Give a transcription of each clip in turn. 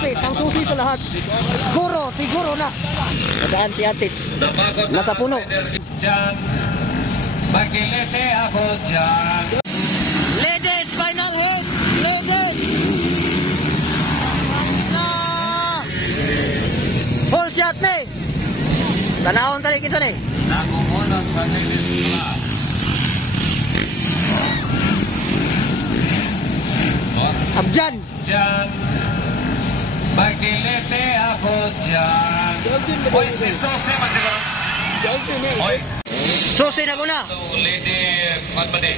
susi, ang susi sa lahat. Siguro na. Nasaan si Atis? Nasa puno. Diyan, magilete ako dyan. Ladies, final hit! Ladies! Full shot ni! Tanawon tali kita ni. Nakumuna sa ladies class. Abjan! Dyan, magilete ako dyan. Uy, si Sose, matigang. Uy, Susi na ko na! lady, pagpade.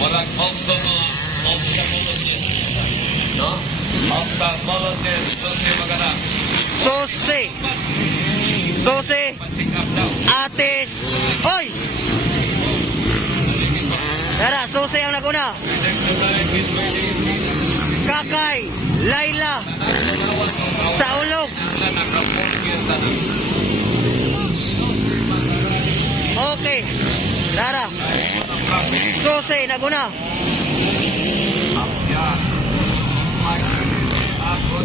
Walang ophthalmologist. No? Ophthalmologist, Sose magana. Susi! Check up daw. Atis! Hoy! Tara, susi ang nakuna. Kakay, Laila, sa ulog. Okay, Tara. Susi, naguna.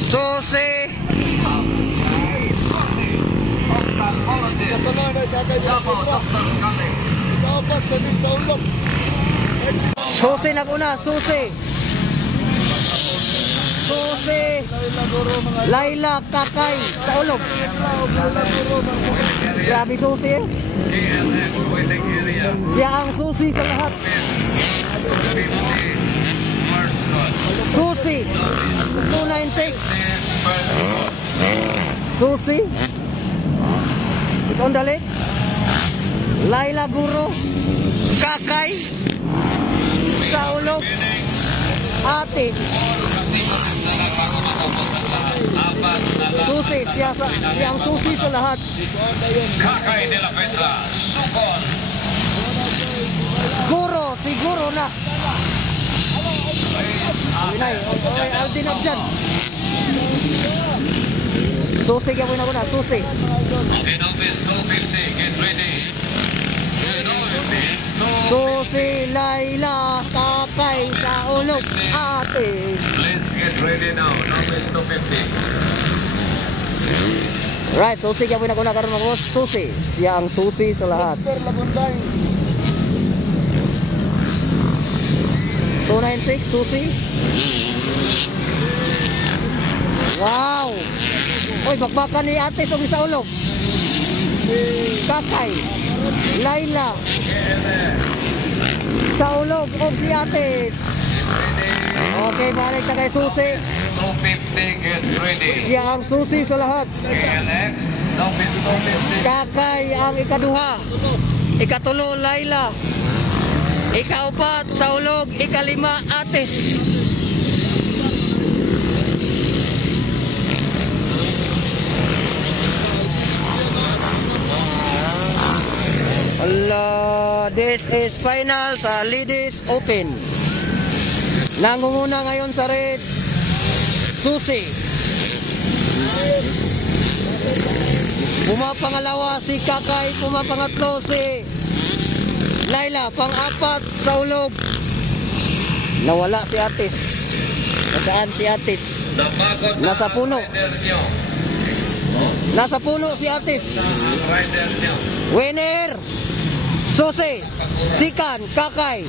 Susi. Susi naguna, Susi. Laila, Kakay, sa ulog. Grabe Susi eh. Siya ang susi sa lahat. Susi 296. Susi ito ang dali. Laila Guro, Kakay, sa ulog, Ate Susi, siya ang susi sa lahat. Kakay de la Petra, Sukon. Guro, siguro na. Winay, Aldin Abjan. Susi gawin ako na, Susi. Okay, now miss 250, get ready. Susi, Laila, Kakay, sa ulog, Ate. Let's get ready now, now miss 250. Right, Susi gawin ako na karon mga boss. Susi, siya ang susi sa lahat. 296, Susi. Wow! Oy, bakbakan ni Ate sa ulog. Kakay, Laila, sa ulog, o si Ate. Okay, balik na kay Susi. 250, get ready. Siya ang susi sa lahat. KLX, now miss 250. Kakay ang ikaduha. Ikatulo, Laila. Ikaupat, sa ulog. Ikalima, Ates. Allah, this is final sa Ladies Open. Nangunguna ngayon sa race, Susi. Pumapangalawa si Kakay, pumapangatlo si Laila, pang-apat sa ulog. Nawala si Atis. Nasaan si Atis? Nasa puno. Nasa puno si Atis. Winner! Susi, Sikan, Kakay,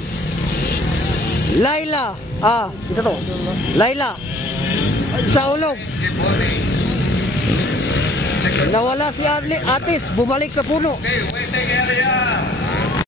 Laila, ito to, Laila, sa ulog. Nawala si Atis, bumalik sa puno. Okay, waiting area.